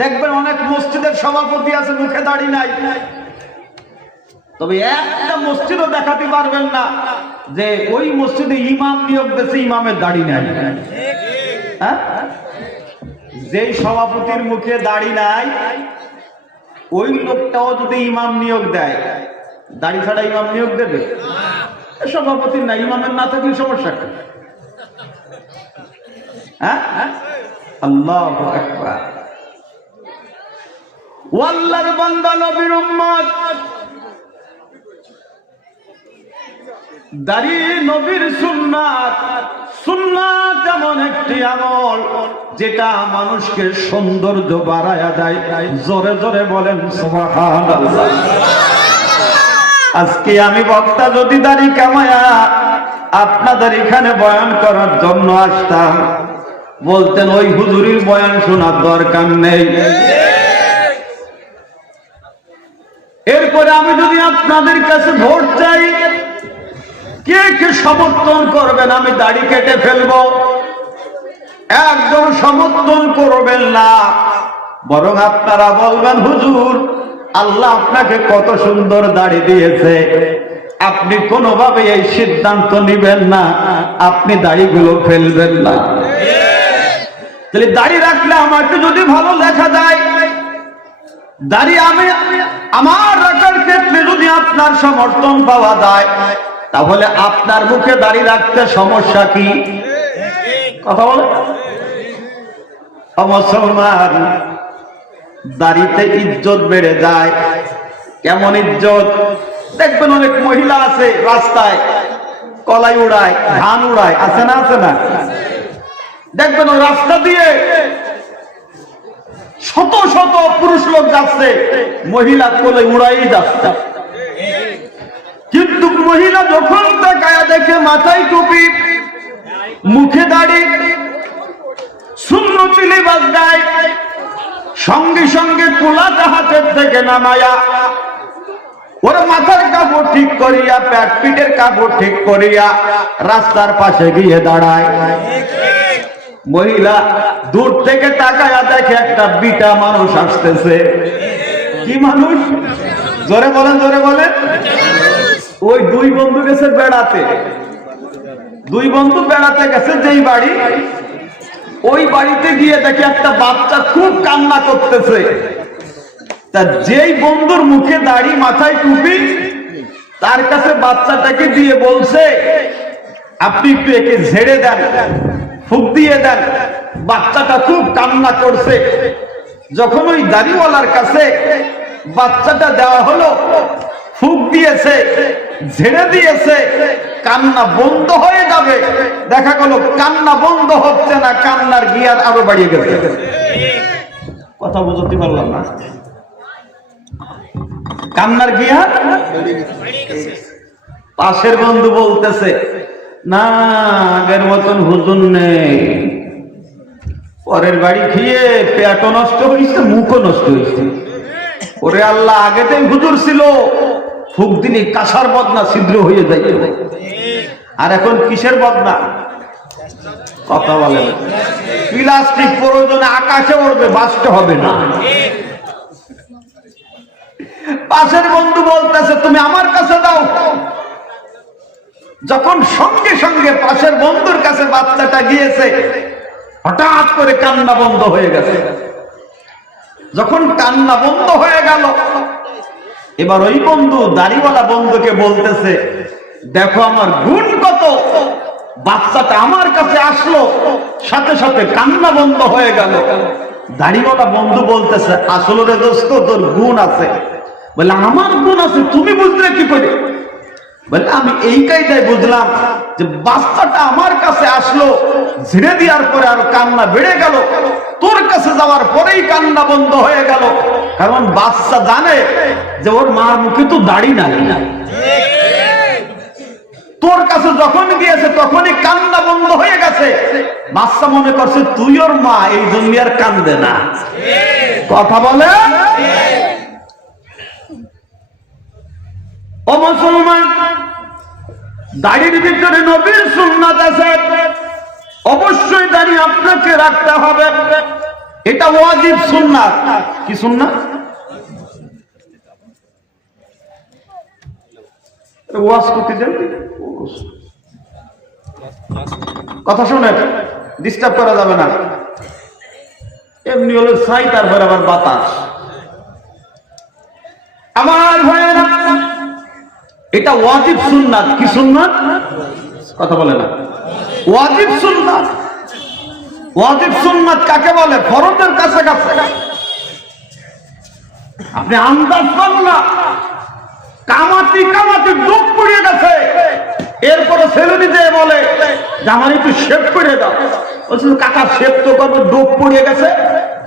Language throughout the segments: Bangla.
দেখবেন অনেক মসজিদের সভাপতি আছে মুখে দাড়ি নাই, তবে একটা মসজিদও দেখাতে পারবেন না যে ওই মসজিদে ইমাম নিয়োগ দিয়েছে ইমামের দাড়ি নাই। হ্যাঁ, যেই সভাপতির মুখে দাড়ি নাই ওই লোকটাও যদি ইমাম নিয়োগ দেয়, দাড়ি ছাড়া ইমাম নিয়োগ দেবে? সভাপতির না, ইমামের না থাকলে সমস্যা। হ্যাঁ, আল্লাহু আকবার। আল্লাহর বান্দা নবীর উম্মত, দাড়ি নবীর সুন্নাত। সুন্নাত এমন একটি আমল যেটা মানুষকে সৌন্দর্য বাড়ায়া দেয়। জোরে জোরে বলেন সুবহানাল্লাহ। আজকে আমি বক্তা যদি দাড়ি কামায়া আপনাদের এখানে বয়ান করার জন্য আসতাম, বলতেন ওই হুজুরির বয়ান শোনার দরকার নেই। এরপরে আমি যদি আপনাদের কাছে ভোট চাই, কে কে সমর্থন করবেন আমি দাড়ি কেটে ফেলবো? একদম সমর্থন করবেন না, বরং আপনারা বলবেন হুজুর আল্লাহ আপনাকে কত সুন্দর দাড়ি দিয়েছে, আপনি কোনোভাবে এই সিদ্ধান্ত নিবেন না, আপনি দাড়িগুলো ফেলবেন না। তাহলে দাড়ি রাখলে আমাকে যদি ভালো লেখা যায়, দাড়ি আমি আমার রাখার ক্ষেত্রে যদি আপনার সমর্থন পাওয়া যায়, তাহলে আপনার মুখে দাড়ি রাখতে সমস্যা কি? কথা বলে মুসলমান, দাড়িতে ইজ্জত বেড়ে যায়। কেমন ইজ্জত? দেখবেন অনেক মহিলা আছে রাস্তায় কলাই উড়ায়, ধান উড়ায়, আছে না? আছে না? দেখবেন ওই রাস্তা দিয়ে শত শত পুরুষ লোক যাচ্ছে, মহিলা কোলে উড়াই যাচ্ছে। কিন্তু মহিলা যখন তাকায়া দেখে মাথায় টুপি, মুখে দাড়ি, সুন্নতি লিবাস গায়, সঙ্গে সঙ্গে কুলাটা হাতের থেকে নামায়া ওর মাথার কাপড় ঠিক করিয়া, পেট পিঠের কাপড় ঠিক করিয়া রাস্তার পাশে গিয়ে দাঁড়ায়। মহিলা দূর থেকে তাকায়া দেখে একটা বিটা মানুষ আসতেছে। কি মানুষ? জোরে বলেন, জোরে বলেন। ওই দুই বন্ধু গেছে বেড়াতে, দুই বন্ধু বেড়াতে গেছে যেই বাড়ি, ওই বাড়িতে গিয়ে দেখে একটা বাচ্চা খুব কান্না করতেছে। তা যেই বন্ধুর মুখে দাড়ি, মাথায় টুপি, তার কাছে বাচ্চাটাকে দিয়ে বলছে আপনি একটু একে ঝেড়ে দেন, ফুঁক দিয়ে দেন, বাচ্চাটা খুব কান্না করছে। যখন ওই দাড়িওয়ালার কাছে বাচ্চাটা দেওয়া হলো, ফুঁক দিয়েছে, ঝেড়ে দিয়েছে, কান্না বন্ধ হয়ে যাবে, দেখা গেল কান্না বন্ধ হচ্ছে না, কান্নার গিয়ার আরো বাড়িয়ে গেছে। কথা বুঝতে পারলাম না? কান্নার গিয়ার পাশের বন্ধু বলতেছে না, আগের মতন হুজুর নেই, পরের বাড়ি খেয়ে পেটও নষ্ট হয়েছে, মুখও নষ্ট হয়েছে। ওরে আল্লাহ, আগেতেই হুজুর ছিল, ফুক দিনই কাঁসার বদনা ছিদ্র হয়ে যায়, আর এখন কিসের বদনা? কথা বলে প্লাস্টিক প্রয়োজনে আকাশে উড়বে, বাঁচতে হবে না। পাশের বন্ধু বলতেছে তুমি আমার কাছে দাও। যখন সঙ্গে সঙ্গে পাশের বন্ধুর কাছে বাচ্চাটা গিয়েছে, হঠাৎ করে কান্না বন্ধ হয়ে গেছে। যখন কান্না বন্ধ হয়ে গেল, এবার ওই বন্ধু দাড়িওয়ালা বন্ধুকে বলতেছে দেখো আমার গুণ কত, বাচ্চাটা আমার কাছে আসলো, সাথে সাথে কান্না বন্ধ হয়ে গেল। দাড়িওয়ালা বন্ধু বলতেছে আসলে রে দোস্ত, তোর গুণ আছে। বলে আমার গুণ আছে তুমি বুঝলে কি করে? বলে আমি এই কায়দায় বুঝলাম যে বাচ্চাটা আমার কাছে আসলো, ঝেড়ে দেওয়ার পরে আর কান্না বেড়ে গেল, তোর কাছে যাওয়ার পরেই কান্না বন্ধ হয়ে গেল। কারণ বাচ্চা জানে যে ওর মার মুখে তো দাড়ি নাই, তোর কাছে যখন গিয়েছে তখনই কান্না বন্ধ হয়ে গেছে। বাচ্চা মনে করছে তুই ওর মা, এই জন্য আর কান্দে না। কথা বলে ও মুসলমান, দাড়ির ভিতরে নবীর সুন্নাত আছে, অবশ্যই দাড়ি আপনাকে রাখতে হবে। এটা ওয়াজিব সুন্নাত। কি সুন্নাত? ওয়াজ করতে দেন, কথা শুনেন, ডিস্টার্ব করা যাবে না। এমনি হলো ছাই, তারপরে আবার বাতাস। আমার ভাইয়েরা, এটা ওয়াজিব সুন্নাত। কি সুন্নাত? কথা বলে না। ওয়াজিব সুন্নাত। ওয়াজিব সুন্নাত কাকে বলে? ফরজের কাছাকাছি। আপনি আন্দাজ পান না, কামাতি কামাতি ডুব পড়িয়ে গেছে, এরপরে ছেলে যে বলে যে আমার একটু শেভ করে দাও। বলছিল কাকা শেভ তো করবো, ডুব পড়িয়ে গেছে,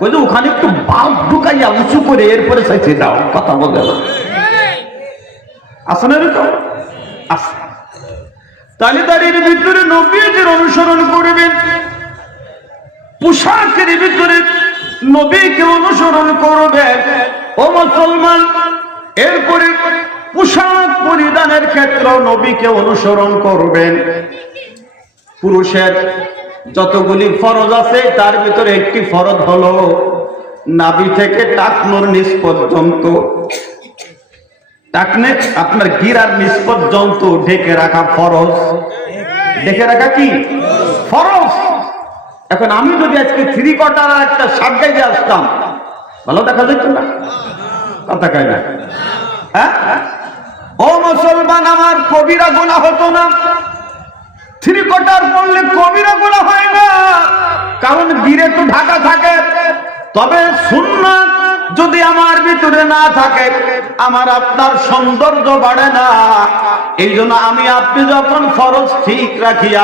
বলছে ওখানে একটু বাল্ব ঢুকাইয়া উঁচু করে এরপরে চাইছে দাও। কথা বলে না, আসলে তালিদারির ভিতরে নবীদের অনুসরণ করবেন, পোশাকের ভিতরে নবীকে অনুসরণ করবেন ও মুসলমান। এরপরে পোশাক পরিধানের ক্ষেত্রে নবীকে অনুসরণ করবেন। পুরুষের যতগুলি ফরজ আছে তার ভিতরে একটি ফরজ হলো নাভি থেকে টাকনোর নিচ পর্যন্ত, টাকনে আপনার গিরার নিচ পর্যন্ত ঢেকে রাখা ফরজ। ঢেকে রাখা কি ফরজ? এখন আমি যদি আজকে 3 কোয়ার্টার আর একটা শার্ট গাইতে আসতাম, ভালো দেখা যেত না? কথা কয় না? হ্যাঁ ও মুসলমান, আমার কবিরা গুনাহ হতো না। 3 কোয়ার্টার পড়লে কবিরা গুনাহ হয় না, কারণ গিরে তো ঢাকা থাকে। তবে সুন্নাত যদি আমার ভিতরে না থাকে, আমার আপনার সৌন্দর্য বাড়ে না। এই জন্য আমি আপনি যখন ফরজ ঠিক রাখিয়া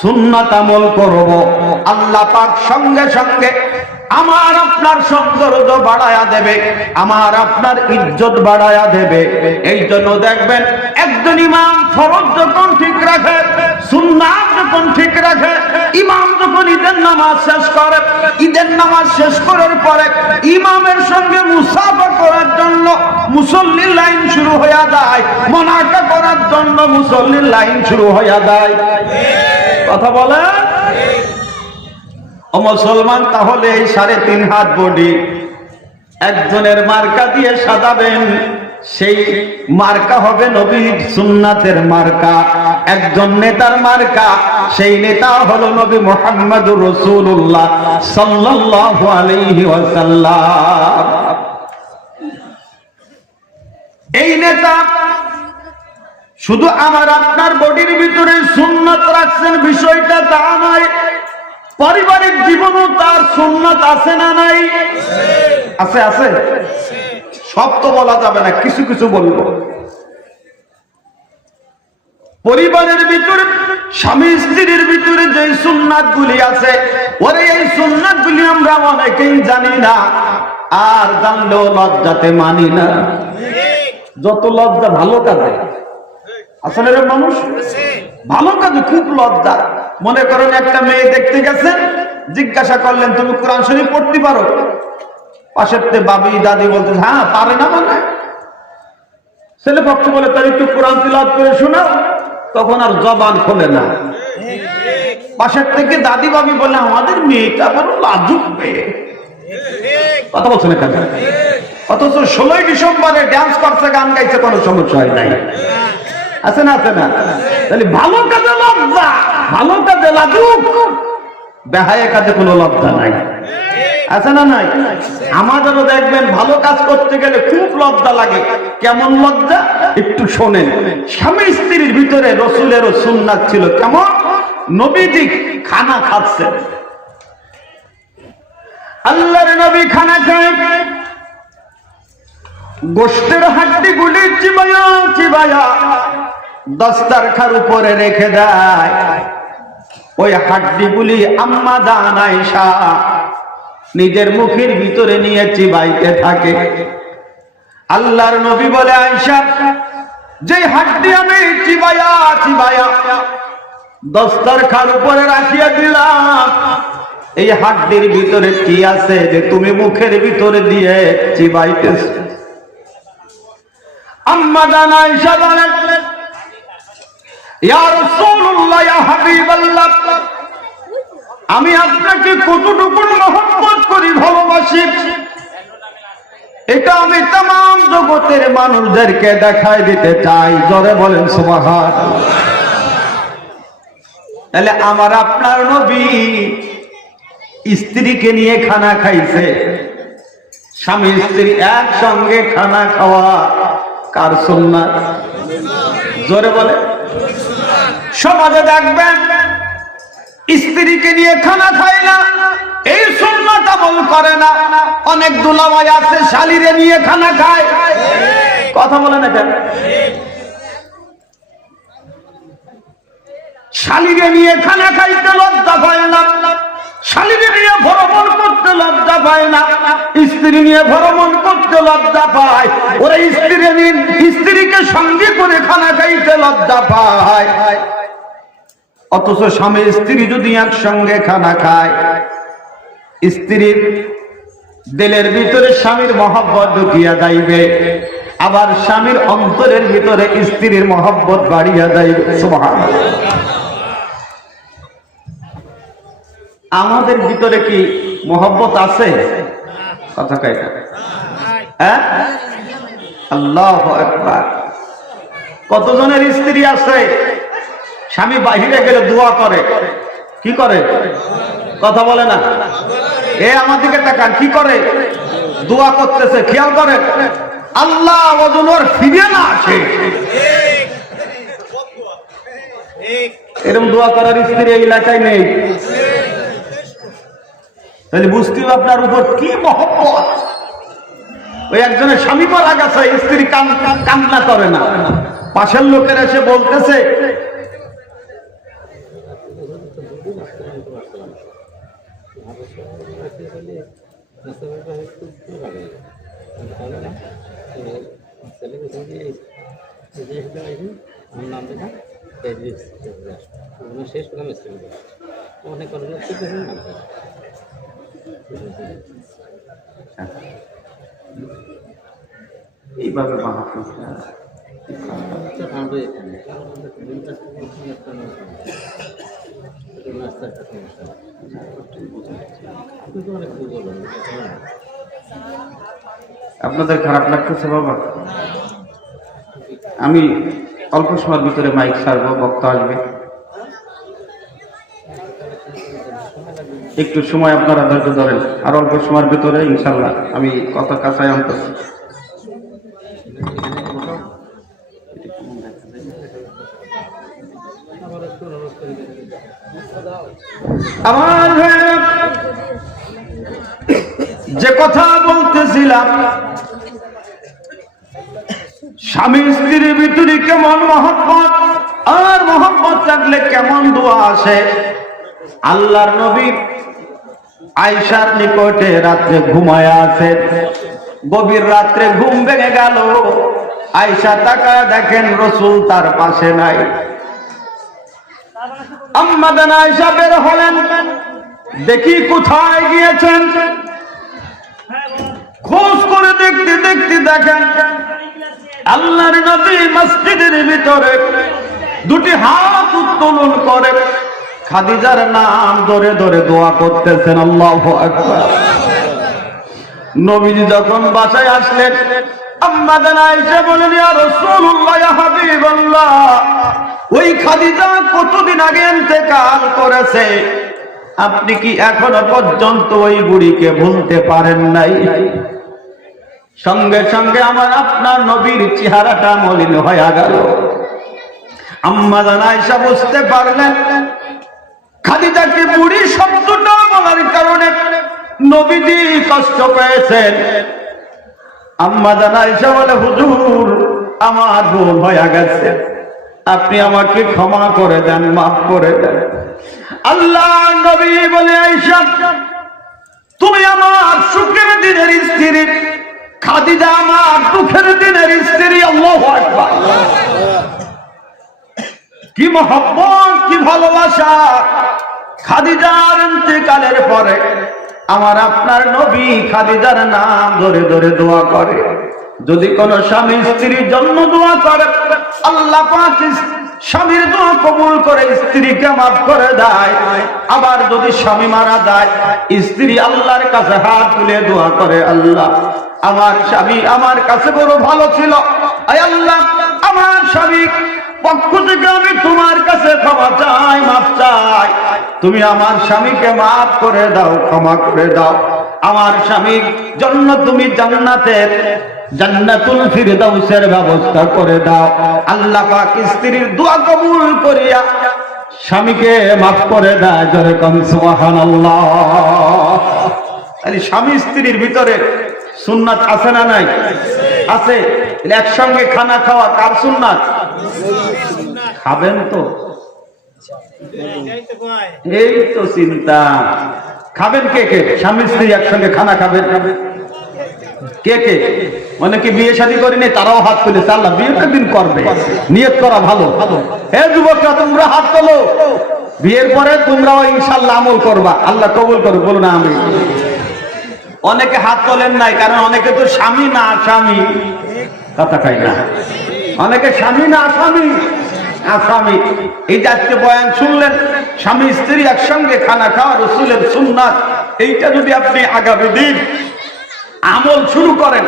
সুন্নাত আমল করব, আল্লাহ পাক সঙ্গে সঙ্গে আমার আপনার সৌন্দর্য বাড়ায়া দেবে, আমার আপনার ইজ্জত বাড়ায়া দেবে। এই জন্য দেখবেন একজন ইমাম ফরজ যখন ঠিক রাখে, সুন্নাত যখন ঠিক রাখে, ইমাম যখন ঈদের নামাজ শেষ করে, ঈদের নামাজ শেষ করার পরে ইমামের সঙ্গে মুসাফা করার জন্য মুসল্লির লাইন শুরু হয়ে যায়, মোনাকা করার জন্য মুসল্লির লাইন শুরু হয়ে যায়। কথা বলে ও মুসলমান, তাহলে এই 3.5 হাত বডি একজনের মার্কা দিয়ে সাজাবেন, সেই মার্কা হবে নবীর সুন্নাতের মার্কা। একজন নেতার মার্কা, সেই নেতা হলো নবী মুহাম্মদুর রাসূলুল্লাহ সাল্লাল্লাহু আলাইহি ওয়াসাল্লাম। এই নেতা শুধু আমার আপনার বডির ভিতরে সুন্নাত রাখছেন বিষয়টা তা নয়, পারিবারিক জীবনও তার সুন্নাত আছে না নাই? আছে, আছে। সব তো বলা যাবে না, কিছু কিছু বলবো। পরিবারের ভিতরে স্বামী স্ত্রীর ভিতরে যে সুন্নাত গুলি আছে, ওরে এই সুন্নাত গুলি আমরা অনেকেই জানি না, আর জানলেও লজ্জাতে মানি না। যত লজ্জা ভালো কাজে, আসলে মানুষ ভালো কাজে খুব লজ্জা। মনে করেন একটা মেয়ে দেখতে গেছেন, জিজ্ঞাসা করলেন তুমি কোরআন শরীফ পড়তে পারো? পাশের বাবি দাদি বলতে হ্যাঁ পারে না, মানে ছেলে পক্ষ বলে তার একটু কোরআন তিলাওয়াত করে শোনাও, তখন আর জবান খোলে না। পাশের থেকে দাদি বাবি বলে আমাদের মেয়েটা বড় লাজুক মেয়ে। কথা বলছেন এখানে, অথচ 16ই ডিসেম্বরে ডান্স করছে, গান গাইছে, কোনো সমস্যা হয় নাই। আছে না? আছে না? তাহলে ভালো কাজে লজ্জা, ভালো কাজে লাজুক, বেহায়া কাজে কোনো লজ্জা নাই। আছে না নাই? আমাদেরও দেখবেন ভালো কাজ করতে গেলে খুব লজ্জা লাগে। কেমন লজ্জা একটু শোনেন। স্বামী স্ত্রীর ভিতরে রাসূলেরও সুন্নাত ছিল কেমন? নবীজি খানা খাচ্ছেন, আল্লাহর নবী খানা খায়, গোশতের হাড্ডি গুলি চিবায়া চিবায়া দস্তারখার উপরে রেখে দেয়। ওই হাড্ডি গুলি আম্মা জান আয়েশা নিজের মুখের ভিতরে নিয়ে চিবাইতে থাকে। আল্লাহর নবী বলে, আয়েশা যে হাড্ডি আমি চিবায়া চিবায়া দস্তারখার উপরে রাখিয়া দিলাম, এই হাড্ডির ভিতরে কি আছে যে তুমি মুখের ভিতরে দিয়ে চিবাইতেছ? আম্মা জান আয়েশা বলেন, ইয়া রাসূলুল্লাহ, ইয়া হাবিবাল্লাহ, আমি আপনাকে কতটুকু মহব্বত করি, ভালো উম্মতের মানুষদেরকে দেখায় দিতে চাই। জোরে বলেন সুবহানাল্লাহ। তাহলে আমার আপনার নবী স্ত্রীকে নিয়ে খানা খাইছে। স্বামী স্ত্রী একসঙ্গে খানা খাওয়া কার সুন্নাত? জোরে বলে। সমাজে দেখবেন স্ত্রীকে নিয়ে খানা খায় না, এই সুন্নাত আমল করে না। অনেক দুলাভাই আছে শালীরে নিয়ে খানা খায়। কথা বলে না কেন? শালীরে নিয়ে খানা খাইতে লজ্জা পায় না, শালীরে নিয়ে ভ্রমণ করতে লজ্জা পায় না, স্ত্রী নিয়ে ভ্রমণ করতে লজ্জা পায়। ওরা স্ত্রীকে সঙ্গে করে খানা খাইতে লজ্জা পায়। অথচ স্বামী স্ত্রী যদি একসঙ্গে খানা খায়, স্ত্রীর দিলের ভিতরে স্বামীর মহব্বত ঢুকিয়া যাইবে, আবার স্বামীর অন্তরের ভিতরে স্ত্রীর মহব্বত বাড়িয়া যাইবে। সুবহানাল্লাহ। আমাদের ভিতরে কি মহব্বত আছে? কথা কয় না? হ্যাঁ, আল্লাহু আকবার। কতজনের স্ত্রী আছে স্বামী বাহিরে গেলে দোয়া করে? কি করে? কথা বলে না। এ আমার দিকে তাকান, কি করে? দোয়া করতেছে, খেয়াল করে। আল্লাহ ওজনর ফিরে না আসে, এরকম দোয়া করার স্ত্রী এই এলাকায় নেই। তাহলে বুঝতে হবে আপনার উপর কি মহব্বত। ওই একজনের স্বামী মারা গেছে, স্ত্রী কান্না করে না, পাশের লোকের এসে বলতেছে এইভাবে আপনাদের খারাপ লাগতেছে বাবা? আমি অল্প সময়ের ভিতরে মাইক ছাড়বো, বক্তা আসবে। একটু সময় আপনারা ধৈর্য ধরেন, আর অল্প সময়ের ভিতরে ইনশাল্লাহ আমি কথা কাছায় আনতেছি। আমার যে কথা বলতেছিলাম, স্বামী স্ত্রীর ভিতরে কেমন মহব্বত, আর মহব্বত থাকলে কেমন দোয়া আসে। আল্লাহর নবী আয়েশার নিকটে রাত্রে ঘুমায়া আছে, গভীর রাত্রে ঘুম ভেঙে গেল। আয়েশা তাকায় দেখেন রাসূল তার পাশে নাই। আম্মা জান আয়েশা বের হলেন, দেখি কোথায় গিয়েছেন। খোঁজ করে দেখতে দেখতে দেখেন আল্লাহর নবী মসজিদের ভিতরে দুটি হাত উত্তোলন করে খাদিজার নাম ধরে ধরে দোয়া করতেছেন। আল্লাহু আকবার। নবীজি যখন বাসায় আসলেন, আম্মা জান আয়েশা বলেন, ইয়া রাসূলুল্লাহ, ইয়া হাবিবাল্লাহ, ওই খাদিজা কতদিন আগে ইন্তেকাল করেছে, আপনি কি এখনো পর্যন্ত ওই বুড়িকে ভুলতে পারেন নাই? সঙ্গে সঙ্গে আমার আপনার নবীর চেহারাটা মলিন হয়ে গেল। আম্মা জান আয়েশা বুঝতে পারলেন খাদিজাকে বুড়ি শব্দটা বলার কারণে নবীজি কষ্ট পেয়েছেন। আম্মা জান আয়েশা বলে, হুজুর, আমার ভুল হয়ে গেছে, আপনি আমাকে ক্ষমা করে দেন, মাফ করে দেন। আল্লাহ নবী বলে, আয়েশা, তুমি আমার সুখের দিনের স্ত্রী, খাদিজা আমার দুঃখের দিনের স্ত্রী। আল্লাহু আকবার। কি মহব্বত, কি ভালোবাসা। খাদিজার ইন্তেকালের পরে আমার আপনার নবী খাদিজার নাম ধরে ধরে দোয়া করে। যদি কোন স্বামী স্ত্রীর জন্য দোয়া করে, আল্লাহ পাক স্বামীর দোয়া কবুল করে স্ত্রীকে মাফ করে দেয়। আবার যদি স্বামী মারা যায়, স্ত্রী আল্লাহর কাছে হাত তুলে দোয়া করে, আল্লাহ আমার স্বামী আমার কাছে বড় ভালো ছিল, আয় আল্লাহ আমার স্বামী পক্ষ থেকে আমি তোমার কাছে ক্ষমা চাই, মাফ চাই, তুমি আমার স্বামীকে মাফ করে দাও, ক্ষমা করে দাও। আমার স্বামীর জন্য তুমি জান্নাতুল ফিরদাউসের ব্যবস্থা করে দাও। আল্লাহ পাক স্ত্রীর দোয়া কবুল করিয়া স্বামীকে মাফ করে দেয়। জোরে কোন সুবহানাল্লাহ। স্বামী স্ত্রীর ভিতরে সুন্নাত আছে না নাই? আছে। একসঙ্গে খানা খাওয়া কার সুন্নাত? খাবেন তো? এই তো চিন্তা। খাবেন কে কে? স্বামী স্ত্রী একসঙ্গে খানা খাবেন কে কে? অনেকে বিয়ে শাদী করেনি, তারাও হাত তুলেছে। আল্লাহ বিয়েটা দিন করবে, নিয়ত করা ভালো। হে যুবকরা তোমরা হাত তোলো, বিয়ের পরে তোমরাও ইনশাআল্লাহ আমল করবা, আল্লাহ কবুল করবে। বলুন আমি। অনেকে হাত তোলেন নাই, কারণ অনেকে তো স্বামী না আসামি, কথা খাই না। অনেকে স্বামী না আসামি। এই জাতীয় বয়ান শুনলেন, স্বামী স্ত্রী একসঙ্গে খানা খাওয়া রাসূলের সুন্নাত। এইটা যদি আপনি আগামী দিন আমল শুরু করেন,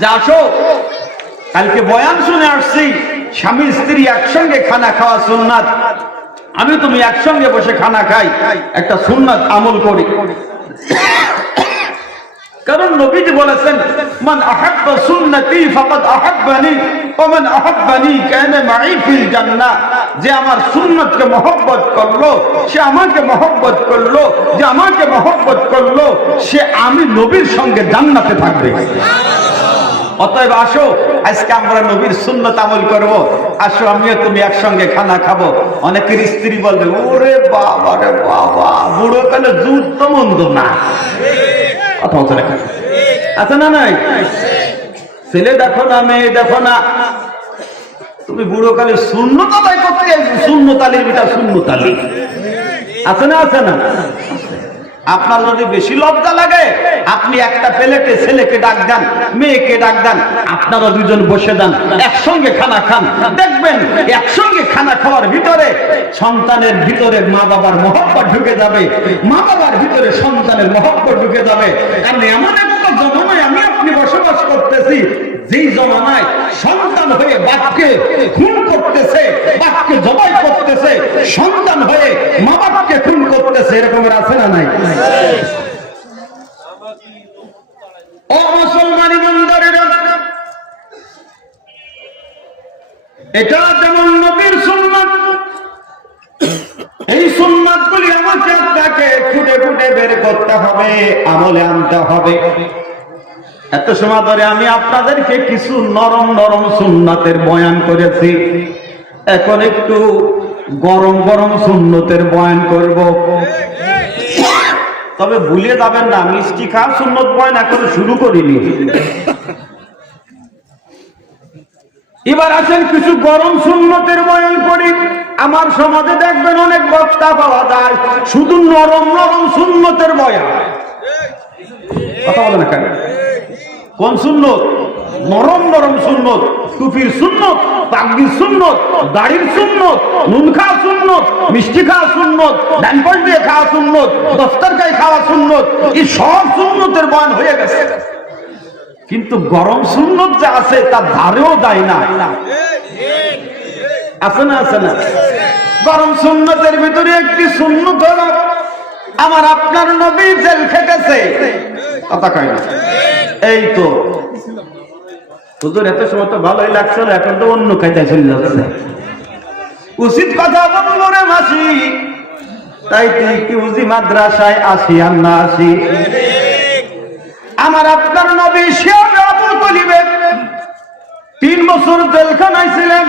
যে আসো কালকে বয়ান শুনে আসছি স্বামী স্ত্রী একসঙ্গে খানা খাওয়া সুন্নাত, আমি তুমি একসঙ্গে বসে খানা খাই, একটা সুন্নাত আমল করি। কারণ নবীজি বলেছেন, মান আহাব্বা সুন্নতি ফাকাদ আহাব্বানি ওয়া মান আহাব্বানি কানা মাই ফিল জান্নাহ। যে আমার সুন্নতকে মহব্বত করলো সে আমাকে মহব্বত করলো, যে আমাকে মহব্বত করলো সে আমি নবীর সঙ্গে জান্নাতে থাকবে। অতএব আসো আজকে আমরা নবীর সুন্নত আমল করব। আসো আমিও তুমি একসঙ্গে খানা খাবো। অনেকের স্ত্রী বলবে, ওরে বাবা রে বাবা, বুড়ো কালে দুধ তো মন্দ না। আচ্ছা না নাই? ছেলে দেখো না, মেয়ে দেখো না, তুমি বুড়ো কালে সুন্নত আদায় করতে গেছো। সুন্নত আলীর বেটা সুন্নত আলী আছে না? আছে না? আপনার যদি বেশি লজ্জা লাগে, আপনি একটা প্লেটে ছেলেকে ডাক দেন, মেয়েকে ডাক দেন, আপনারা দুজন বসে দেন, একসঙ্গে খানা খান। দেখবেন একসঙ্গে খানা খাওয়ার ভিতরে সন্তানের ভিতরে মা বাবার মহব্বত ঢুকে যাবে, মা বাবার ভিতরে সন্তানের মহব্বত ঢুকে যাবে। কারণ এমন একটা জমানায় আমি আপনি বসবাস করতেছি, যেই জমানায় সন্তান হয়ে বাপকে খুন করতেছে, বাপকে জবাই করতেছে, সন্তান হয়ে মা বাপকে খুন করতেছে। এরকমের আছে না নাই? ও মুসলমান ইমানদারেরা, এটা যেমন নবীর সুন্নাত, এই সুন্নাতগুলি আমাকে আপনাকে খুঁটে খুঁটে বের করতে হবে, আমলে আনতে হবে। এত সময় ধরে আমি আপনাদেরকে কিছু নরম নরম সুন্নাতের বয়ান করেছি, এখন একটু গরম গরম সুন্নতের বয়ান করব। তবে ভুলে যাবেন না, মিষ্টি খাওয়ার সুন্নত বয়ান এখন শুরু করিনি। এবার আসেন কিছু গরম সুন্নতের বয়ান করি। আমার সমাজে দেখবেন অনেক বক্তা পাওয়া যায় শুধু নরম নরম সুন্নতের বয়ান। কথা বলে না কেন? কোন সুন্নত? নরম নরম সুন্নত, টুপির সুন্নত, পাগড়ির সুন্নত, দাড়ির সুন্নত, নুন খাওয়া সুন্নত, মিষ্টি খাওয়া সুন্নত, ডানপট দিয়ে খাওয়া সুন্নত, দস্তরখাই খাওয়া সুন্নত, এই সব সুন্নতের বয়ান হয়ে গেছে। কিন্তু গরম সুন্নত যা আছে তার ধারেও দেয় না। আছে না? আছে না? গরম সুন্নতের ভিতরে একটি সুন্নত হলো, আমার আপনার নবী জেল খেটেছে। কথা কয় না? এই তো হুজুর এত সময় তো ভালোই লাগছিল, এখন তো অন্য কায়দায় চলে যাচ্ছে। উচিত কথা বলবো রে মাসি, তাই তুই কি উজি মাদ্রাসায় আসি আর না আসি? আমার আপনার নবী শিয়াব আবু তালিব 3 বছর জেলখানায় ছিলেন।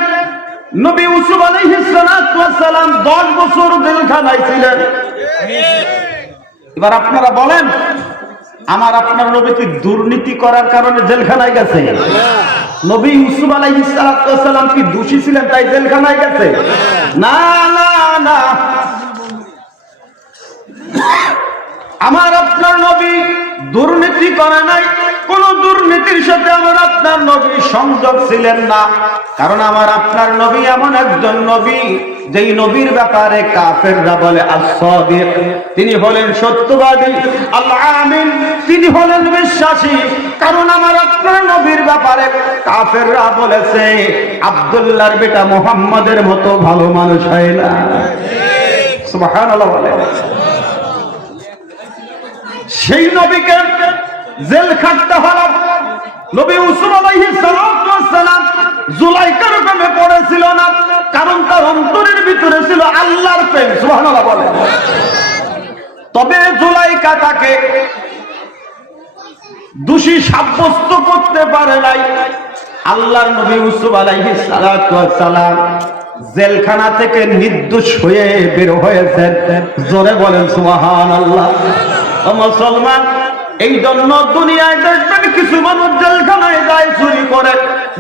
নবী ইউসুফ আলাইহিস সালাম 10 বছর জেলখানায় ছিলেন। এবার আপনারা বলেন, আমার আপনার নবী কি দুর্নীতি করার কারণে জেলখানায় গেছে? নবী ইউসুফ আলাইহিস সালাম কি দোষী ছিলেন তাই জেলখানায় গেছে? না না না, আমার আপনার নবী দুর্নীতি করে নাই, কোন দুর্নীতির সাথে আমার আপনার নবী সংযোগ ছিলেন না। কারণ আমার আপনার নবী এমন একজন নবী যেই নবীর ব্যাপারে কাফেররা বলে আস-সাদিক, তিনি হলেন সত্যবাদী, আল-আমিন, তিনি হলেন বিশ্বাসী। কারণ আমার আপনার নবীর ব্যাপারে কাফেররা বলেছে আব্দুল্লাহর বেটা মুহাম্মাদের মতো ভালো মানুষ হয় না। সুবহানাল্লাহ বলে। সেই নবীকে জেল খাটতে হলো। নবী ইউসুফ আলাইহিস সালাম জুলাইখার প্রেমে পড়েছিল না, কারণ তার অন্তরের ভিতরে ছিল আল্লাহর প্রেম। সুবহানাল্লাহ বলে। তবে জুলাইখা তাকে দোষী সাব্যস্ত করতে পারে নাই। আল্লাহর নবী ইউসুফ আলাইহিস সালাম জেলখানা থেকে নির্দোষ হয়ে বের হয়েছেন। জোরে বলেন সুবহানাল্লাহ। ও মুসলমান, এই জন্য দুনিয়ায় দেখবেন কিছু মানুষ জেলখানায় যায় চুরি করে,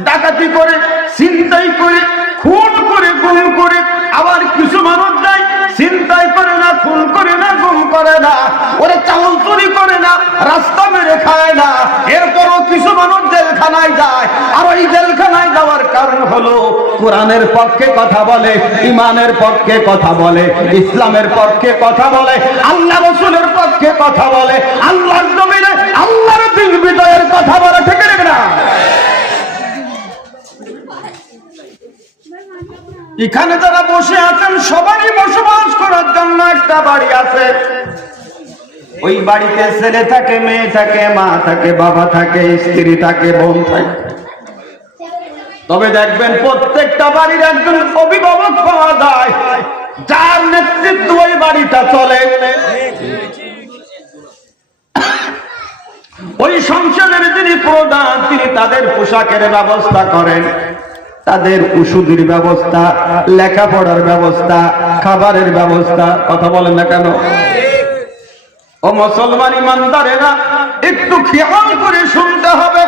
ডাকাতি করে, ছিনতাই করে, খুন করে, গুম করে। আবার কিছু মানুষ যায় ছিনতাই করে না, খুন করে না, গুম করে না, ওরে চাউল চুরি করে না, রাস্তা মেরে খায় না। এরপরও কিছু মানুষ জেলখানায় যায়। আর ওই জেলখানায় যাওয়ার কারণ হলো কোরআনের পক্ষে কথা বলে, ইমানের পক্ষে কথা বলে, ইসলামের পক্ষে কথা বলে, আল্লাহ রাসূলের পক্ষে কথা বলে, আল্লাহর জমিনে আল্লাহর দিন বিজয়ের কথা বলে। ঠিক না? এখানে যারা বসে আছেন সবারই বসবাস করার জন্য একটা বাড়ি আছে। ওই বাড়িতে ছেলে থাকে, মেয়ে থাকে, মা থাকে, বাবা থাকে, স্ত্রী থাকে, বোন থাকে। তবে দেখবেন প্রত্যেকটা বাড়ির একজন অভিভাবক পাওয়া যায়, যার নেতৃত্বে ওই বাড়িটা চলে। ওই সংসারের যিনি প্রধান, তিনি তাদের পোশাকের ব্যবস্থা করেন, তাদের ওষুধের ব্যবস্থা, লেখাপড়ার ব্যবস্থা, খাবারের ব্যবস্থা। কথা বলেন না কেন? ও মুসলমান ইমানদারেরা, একটু খেয়াল করে শুনতে হবে।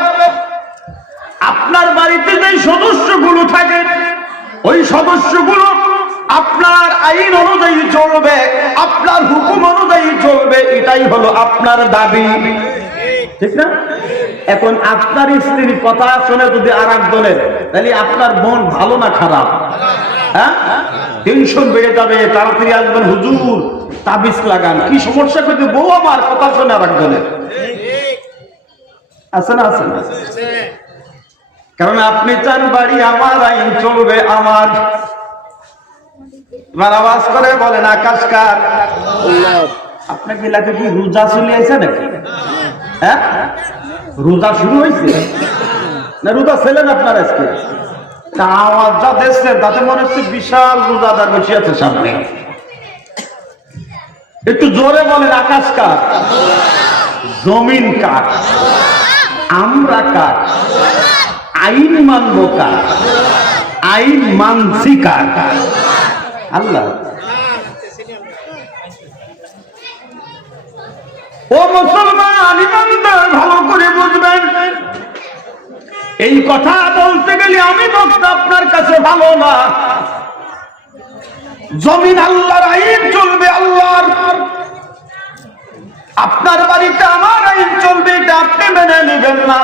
আপনার বাড়িতে যে সদস্যগুলো থাকে, ওই সদস্যগুলো আপনার আইন অনুযায়ী চলবে, আপনার হুকুম অনুযায়ী চলবে, এটাই হলো আপনার দাবি। ঠিক না? এখন আপনার স্ত্রীর কথা শুনে যদি আর একজনের, তাহলে আপনার বোন ভালো না খারাপ? হ্যাঁ, টেনশন বেড়ে যাবে। তাড়াতাড়ি আসবেন, হুজুর তাবিজ লাগান। কি সমস্যা? কিন্তু বউ আমার কথা শুনে আর একজনের আছে না? আছে না? কারণ আপনি চান বাড়ি আমার, আইন চলবে আমার। আওয়াজ করে বলেন আকাশ কার? আপনার এলাকায় কি রোজা চলে আসে নাকি? হ্যাঁ, রোজা শুরু হয়েছে না? রোজা ছিলেন আপনার আজকে? আওয়াজ যা দেখছেন তাতে মনে হচ্ছে বিশাল রোজাদার বসে আছে সামনে। একটু জোরে বলেন আকাশ কার? জমিন কার? আমরা কার? আইন মানব কার? আইন মানছি কার? আল্লাহ। ও মুসলমান ইমানদার, ভালো করে বুঝবেন, এই কথা বলতে গেলে আমি বক্তা আপনার কাছে ভালো না। জমিন আল্লাহর, আইন চলবে আল্লাহর। আপনার বাড়িতে আমার আইন চলবে, এটা আপনি মেনে নেবেন না।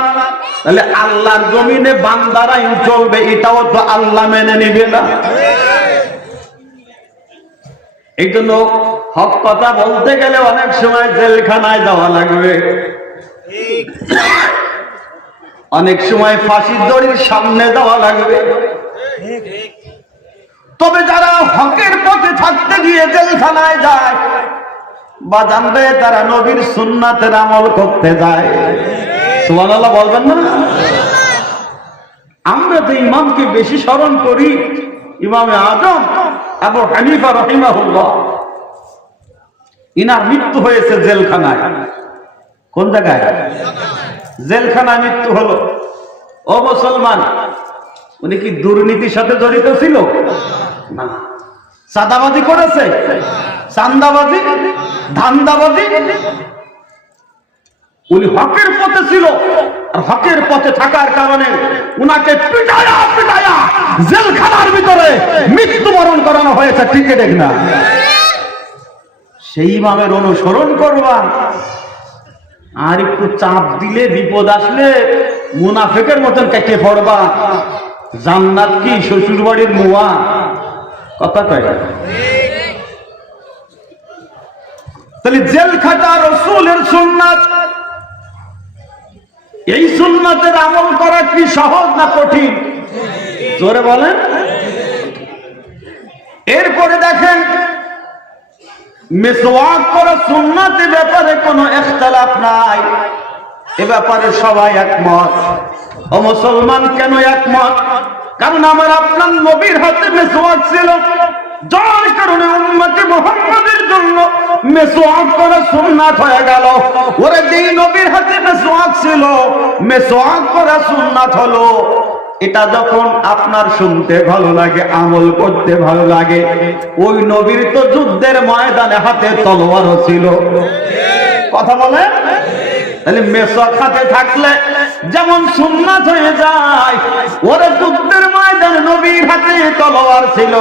তাহলে আল্লাহর জমিনে বান্দার আইন চলবে, এটাও তো আল্লাহ মেনে নিবে না। এই জন্য হক কথা বলতে গেলে অনেক সময় জেলখানায় যাওয়া লাগবে, অনেক সময় ফাঁসির দড়ির সামনে যাওয়া লাগবে। তবে যারা হকের পথে থাকতে গিয়ে জেলখানায় যায় বা জানবে, তারা নবীর সুন্নাতের আমল করতে যায়। সুবহানাল্লাহ বলবেন না? আমরা তো ইমামকে বেশি স্মরণ করি, ইমামে আজম আবু হানিফা রাহিমাহুল্লাহ। ইনার মৃত্যু হয়েছে জেলখানায়। কোন জায়গায়? জেলখানায় মৃত্যু হলো। ও মুসলমান, উনি কি দুর্নীতির সাথে জড়িত ছিল? না। চাঁদাবাজি করেছে? চাঁদাবাজি, ধান্দাবাজি? উনি হকের পথে ছিল, আর হকের পথে থাকার কারণে উনাকে পিটায়া পিটায়া জেলখানার ভিতরে মৃত্যুবরণ করানো হয়েছে। ঠিক ঠিক না? সেই ইমামের অনুসরণ করবা, আর একটু চাপ দিলে, বিপদ আসলে মুনাফিকের মতন কেটে পড়বা। জান্নাত কি শ্বশুর বাড়ির মুয়া? কথা কয় না? তাহলে জেল খাটা রাসূলের সুন্নাত, এই সুন্নাতের আমল করা কি সহজ না কঠিন? জোরে বলেন। এরপরে দেখেন মিসওয়াক করা সুন্নাতের ব্যাপারে কোনো ইখতিলাফ নাই, এ ব্যাপারে সবাই একমত। ও মুসলমান, কেন একমত? কারণ আমার আপনার নবীর হাতে মিসওয়াক ছিল, যার কারণে উম্মতে মুহাম্মাদের জন্য মিসওয়াক করা সুন্নাত হয়ে গেল। ওরে যেই নবীর হাতে মিসওয়াক ছিল, মিসওয়াক করা সুন্নাত হলো। এটা যখন আপনার শুনতে ভালো লাগে, আমল করতে ভালো লাগে, ওই নবীর তো যুদ্ধের ময়দানে হাতে তলোয়ারও ছিল। কথা বলে। তাহলে মেসওয়াক হাতে থাকলে যেমন সুন্নাত হয়ে যায়, ওরে যুদ্ধের ময়দানে নবীর হাতে তলোয়ার ছিল,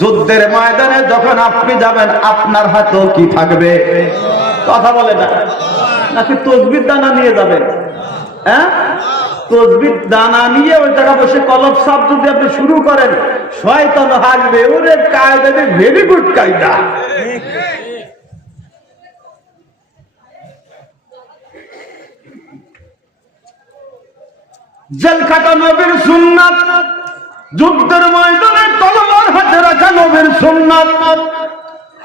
যুদ্ধের ময়দানে যখন আপনি যাবেন আপনার হাতেও কি থাকবে? কথা বলে না, নাকি তসবির দানা নিয়ে যাবেন? হ্যাঁ, তসবির দানা নিয়ে ওই জায়গা বসে কলব সাপ যদি আপনি শুরু করেন, শয়তান হাসবে। ওরে কায়দা, ভেরি গুড কায়দা। জেল খাটা নবীর সুন্নাত, যুদ্ধের ময়দানে তলোয়ার হাতে রাখা নবীর সুন্নাত,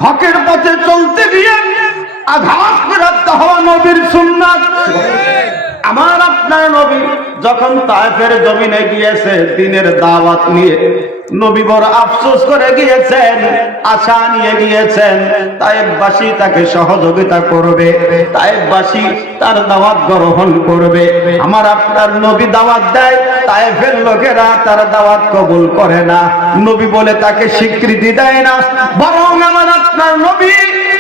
হকের পথে চলতে গিয়ে আঘাত প্রাপ্ত হওয়া নবীর সুন্নাত। আমার আপনার নবী যখন তায়েফের জমিনে গিয়েছে দ্বীনের দাওয়াত নিয়ে, নবী বড় আফসোস করে গিয়েছেন, আশা নিয়ে গিয়েছেন তায়েফবাসী তাকে সহযোগিতা করবে, তায়েফবাসী তার দাওয়াত গ্রহণ করবে। আমার আপনার নবী দাওয়াত দেয়, তায়েফের লোকেরা তার দাওয়াত কবুল করে না, নবী বলে তাকে স্বীকৃতি দেয় না। বরং আমার আপনার নবী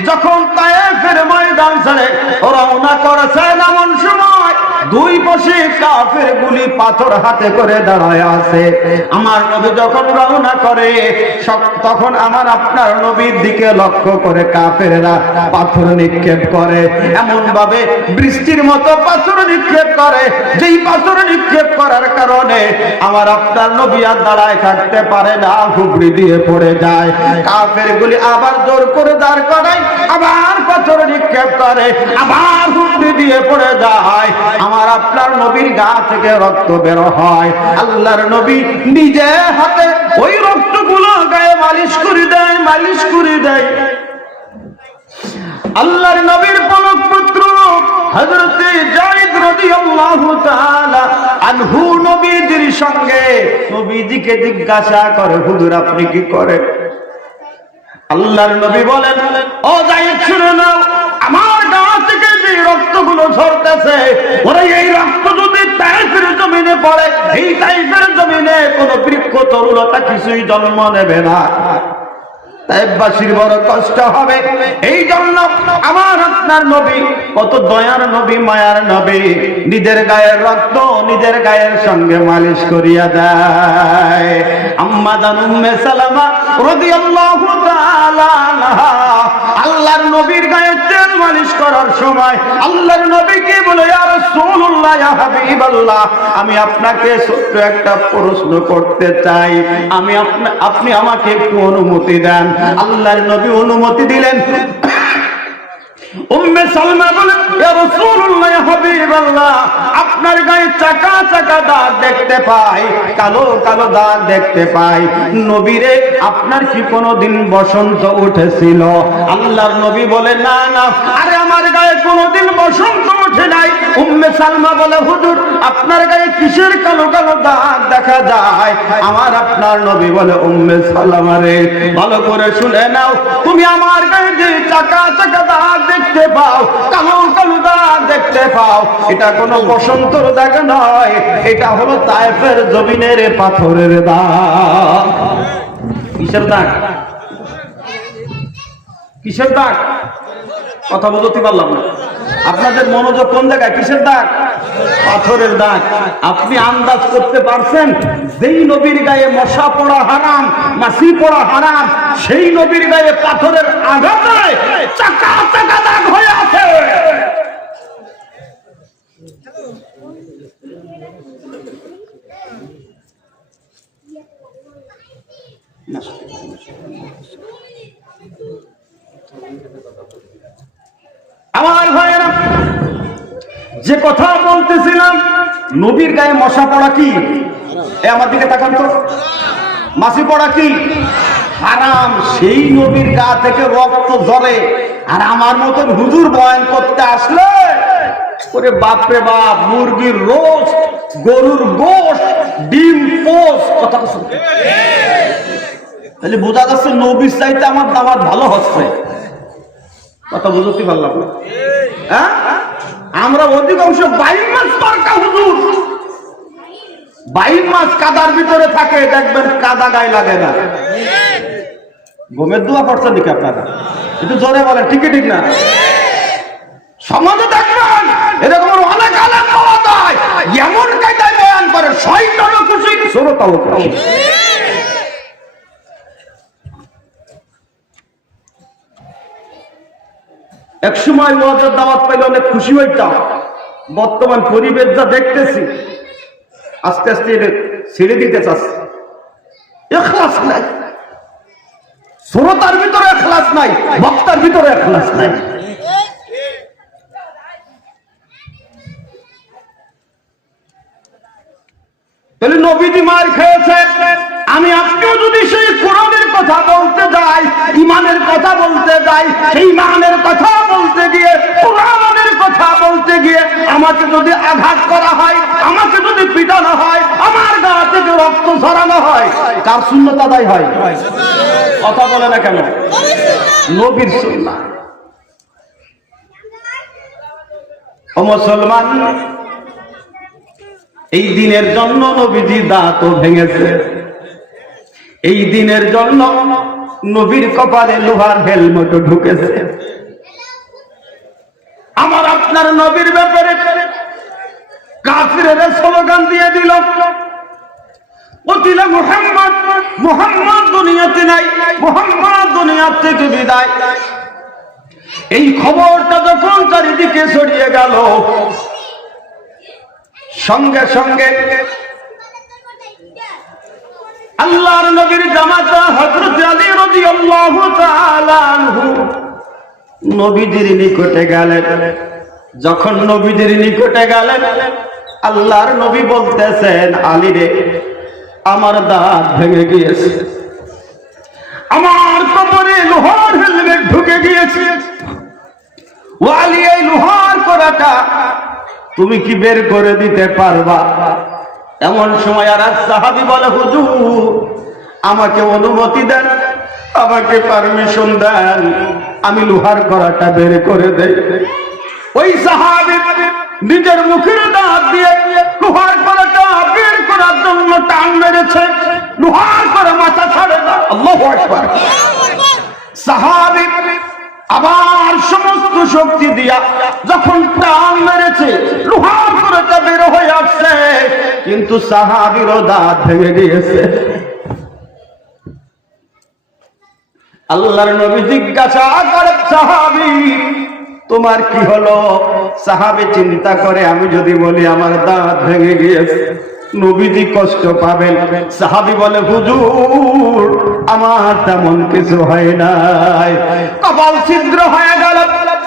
যখন তায়েফের ময়দান ছেড়ে রওনা করেছেন, এমন সময় দুই পাশে কাফের গুলি পাথর হাতে করে দাঁড়ায় আছে। আমার নবী যখন রওনা করে, তখন আমার আপনার নবীর দিকে লক্ষ্য করে কাফেররা পাথর নিক্ষেপ করে, এমন ভাবে বৃষ্টির মতো পাথর নিক্ষেপ করে, যেই পাথর নিক্ষেপ করার কারণে আমার আপনার নবী আর দাঁড়ায় থাকতে পারে না, হুবড়ি দিয়ে পড়ে যায়। কাফের গুলি আবার জোর করে দাঁড় করায়, আবার পাথর নিক্ষেপ করে, আবার হুবড়ি দিয়ে পড়ে যায়। আমার আপনার নবীর গা থেকে রক্ত বের হয়। আল্লাহর নবী নিজে হাতে ওই রক্তগুলো গায়ে মালিশ করে দেয়, মালিশ করে দেয়। আল্লাহর নবীর পলক পুত্র হযরত যায়েদ রাদিয়াল্লাহু তাআলা আনহু নবীজির সঙ্গে নবীজিকে জিজ্ঞাসা করে, হুজুর আপনি কি করেন? আল্লাহর নবী বলেন, ও যায়েদ শুনে নাও, আমার গা থেকে যে রক্তগুলো ঝরতেছে, ওরা এই রক্ত যদি তায়েফের জমিনে পড়ে, এই তায়েফের জমিনে কোন বৃক্ষ তরুলতা কিছুই জন্ম নেবে না, তায়েফবাসীর বড় কষ্ট হবে। এই জন্য আমার আপনার নবী কত দয়ার নবী, মায়ার নবী, নিজের গায়ের রক্ত নিজের গায়ের সঙ্গে মালিশ করিয়া দেয়। আম্মা জান উম্মে সালামা রাদিয়াল্লাহু তাআলা আনহা আল্লাহর নবীর গায়ে তেল মালিশ করার সময় আল্লাহর নবীকে বলে, ইয়া রাসূলুল্লাহ, ইয়া হাবিবাল্লাহ, আমি আপনাকে ছোট্ট একটা প্রশ্ন করতে চাই, আপনি আমাকে একটু অনুমতি দেন। আল্লাহর নবী অনুমতি দিলেন। উম্মে সালমা বলেন, ইয়া রাসূলুল্লাহ, ইয়া হাবিবাল্লাহ, আপনার গায়ে চাকা চাকা দাগ দেখতে পাই, কালো কালো দাগ দেখতে পাই, নবীরে আপনার কি কোনোদিন বসন্ত উঠেছিল? আল্লাহর নবী বলে, না না, আরে আমার গায়ে কোনোদিন বসন্ত ওঠে নাই। উম্মে সালমা বলে, হুজুর আপনার গায়ে কিসের কালো কালো দাগ দেখা যায়? আমার আপনার নবী বলে, উম্মে সালমা রে, ভালো করে শুনে নাও, তুমি আমার গায়ে যে চাকা চাকা দাগ দেখতে পাও, কালো কালো দাগ দেখতে পাও, এটা কোনো বসন্তর দাগ নয়, এটা হলো তায়েফের জমিনের পাথরের দাগ। কিসের দাগ? কিসের দাগ? কথা বলতে পারলাম না। আপনাদের মনোযোগ কোন জায়গায়? কিসের দাগ? পাথরের দাগ। আপনি আন্দাজ করতে পারছেন, যেই নবীর গায়ে মশা পড়া হারাম, মাছি পড়া হারাম, সেই নবীর গায়ে পাথরের আঘাতে চাকা চাকা দাগ হয়ে আছে। আমার ভাইয়েরা, যে কথা বলতেছিলাম, নবীর গায়ে মশা পড়া কি? আমার দিকে তাকান তো, মাছি পড়া কি হারাম? সেই নবীর গা থেকে রক্ত ঝরে, আর আমার মতন হুজুর বয়ান করতে আসলে ওরে বাপরে বাপ, মুরগির রোস্ট, গরুর গোশত, ডিম পোস্ট, কথা শুনতে তাহলে বোঝা যাচ্ছে নবীর চাইতে আমার দামাত ভালো হচ্ছে। কথা বুঝতে পারলাম না? হ্যাঁ, আমরা অধিকাংশ 22 মাস তরকা হুজুর, 22 মাস কাদার ভিতরে থাকে, দেখবেন কাদা গায়ে লাগে না। ঘুমের দোয়া পড়ছেন নাকি আপনারা? একটু জোরে বলেন, ঠিক ঠিক না? সমাজে দেখবেন এরকম অনেক আলেম পাওয়া যায়, এমন কায়দায় বয়ান করে শয়তানও খুশি, শ্রোতাও খুশি। এক সময় ওয়াজের দাওয়াত পাইলে অনেক খুশি হইতাম। বর্তমান পরিবেশ যা দেখতেছি, আস্তে আস্তে ছেড়ে দিতে চাচ্ছে। ইখলাস নাই, শ্রোতার ভিতরে ইখলাস নাই, বক্তার ভিতরে ইখলাস নাই। তাহলে নবীজি মার খেয়েছে, আমি আপনিও যদি সেই কোরআনের কথা বলতে যাই, ইমানের কথা বলতে যাই, সেই ইমানের কথা বলতে গিয়ে, কোরআনের কথা বলতে গিয়ে আমাকে যদি আঘাত করা হয়, আমাকে যদি পিটানো হয়, আমার গা থেকে রক্ত ঝরানো হয়, কার সুন্নাত আদায় হয়? কথা বলে না কেন? নবীর সুন্নাত। ও মুসলমান, এই দিনের জন্য নবীজি দাঁতও ভেঙেছে, এই দিনের জন্য নবীর কপালে লোহার হেলমেটও ঢুকেছে। আমার আপনার নবীর ব্যাপারে কাফিরেরা স্লোগান দিয়ে দিল, ওতিলা মুহাম্মদ, মুহাম্মদ দুনিয়াতে নাই, মুহাম্মদ দুনিয়া থেকে বিদায়। এই খবরটা যখন চারিদিকে ছড়িয়ে গেল, সঙ্গে সঙ্গে আল্লাহর নবীর জামাতা হযরত আলী রাদিয়াল্লাহু তাআলা আনহু নবীজির নিকটে গেলেন। যখন নবীজির নিকটে গেলেন, আল্লাহর নবী বলতেছেন, আলী রে, আমার দাঁত ভেঙে গিয়েছে, আমার কবরে লোহার হেলমেট ঢুকে গিয়েছে। ও আলী, এই লোহার কড়াটা তুমি কি বের করে দিতে পারবা? এমন সময় আর এক সাহাবী বলে, হুজুর, আমাকে অনুমতি দেন, আমাকে পারমিশন দেন, আমি লোহার কড়াটা বের করে দেই। ওই সাহাবী নিজের মুখের দাঁত দিয়ে লোহার কড়াটা বের করার জন্য টান মেরেছে, লোহার কড়া মাথা ছাড়ে না। আল্লাহু আকবার। সাহাবী আবার সমস্ত শক্তি দিয়া যখন টান মেরেছে, লোহার কড়াটা বের হয়ে আসছে, কিন্তু সাহাবীরও দাঁত ভেঙে গিয়েছে। আল্লাহর নবী জিজ্ঞাসা করে, সাহাবী তোমার কি হলো? সাহাবী চিন্তা করে, আমি যদি বলি আমার দাঁত ভেঙে গিয়েছে, নবীজি কষ্ট পাবেন। সাহাবী বলে, হুজুর, আমার তেমন কিছু হয় নাই, কপাল ছিদ্র হয়ে গেল,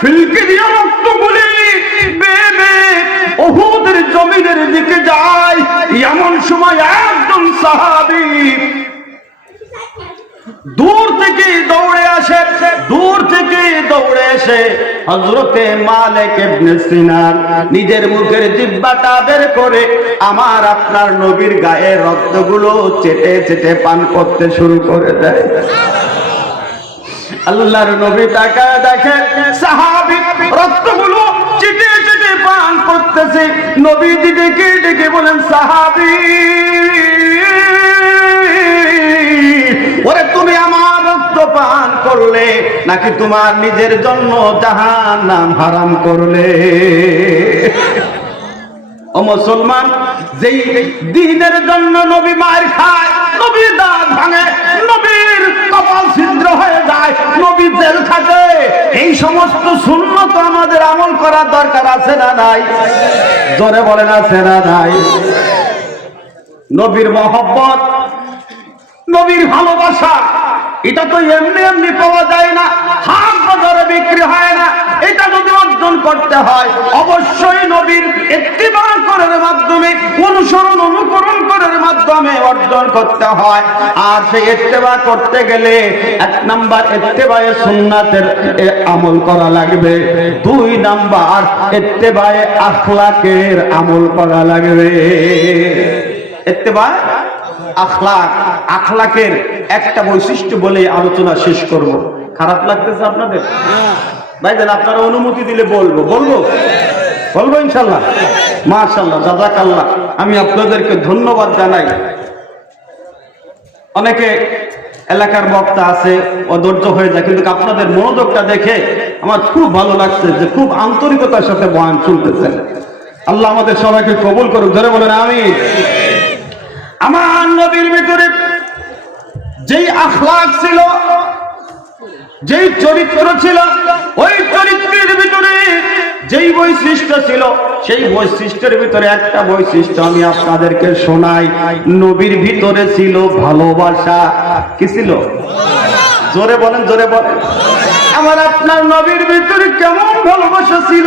ফিলকি দিয়ে রক্তগুলি বেয়ে বেয়ে উহুদের জমিনের দিকে যায়। এমন সময় একজন সাহাবী দূর থেকে দৌড়ে আসে, দূর থেকে দৌড়ে এসে হযরতে মালিক ইবনে সিনান নিজের মুখের জিহ্বাটা বের করে আমার আপনার নবীর গায়ে রক্তগুলো চেটে চেটে পান করতে শুরু করে দেয়। আল্লাহর নবী তাকায় দেখে সাহাবী রক্তগুলো চেটে চেটে পান করতেছে। নবীজি ডেকে ডেকে বলেন, সাহাবী, ওরে তুমি আমার রক্ত পান করলে নাকি তোমার নিজের জন্য জাহান্নাম হারাম করলে? ও মুসলমান, যেই দ্বীনের জন্য নবী মার খায়, নবীর দাঁত ভাঙে, নবীর কপাল ছিদ্র হয়ে যায়, নবী জেল খাটে, এই সমস্ত সুন্নত আমাদের আমল করার দরকার আছে না নাই? জোরে বলেন, আছে না নাই? নবীর মহব্বত, নবীর ভালোবাসা, এটা তো এমনি এমনি পাওয়া যায় না, হাট বাজারে বিক্রি হয় না, এটা যদি অর্জন করতে হয় অবশ্যই নবীর ইত্তিবা করার মাধ্যমে, অনুসরণ অনুকরণ করার মাধ্যমে অর্জন করতে হয়। আর সেই ইত্তিবা করতে গেলে 1 নাম্বার ইত্তিবায়ে সুন্নাতের আমল করা লাগবে, 2 নাম্বার ইত্তিবায়ে আখলাকের আমল করা লাগবে। ইত্তিবা আখলাক, আখলাকের একটা বৈশিষ্ট্য বলে আলোচনা শেষ করব। খারাপ লাগতেছে আপনাদের? ভাইজান আপনারা অনুমতি দিলে বলবো বলবো ইনশাআল্লাহ। মাশাআল্লাহ, জাযাকাল্লাহ। আমি আপনাদেরকে ধন্যবাদ জানাই। অনেকে এলাকার বক্তা আছে অধৈর্য হয়ে যায়, কিন্তু আপনাদের মনোযোগটা দেখে আমার খুব ভালো লাগছে যে খুব আন্তরিকতার সাথে বয়ান শুনতেছেন। আল্লাহ আমাদের সবাইকে কবুল করুক, ধরে বলেন আমিন। আমার নবীর ভিতরে যেই আখলাক ছিল, যেই চরিত্র ছিল, ওই চরিত্রের ভিতরে যেই বৈশিষ্ট্য ছিল, সেই বৈশিষ্ট্যের ভিতরে একটা বৈশিষ্ট্য আমি আপনাদেরকে শোনাই। নবীর ভিতরে ছিল ভালোবাসা। কি ছিল? জোরে বলেন, জোরে বলেন। আমার আপনার নবীর ভিতরে কেমন ভালোবাসা ছিল?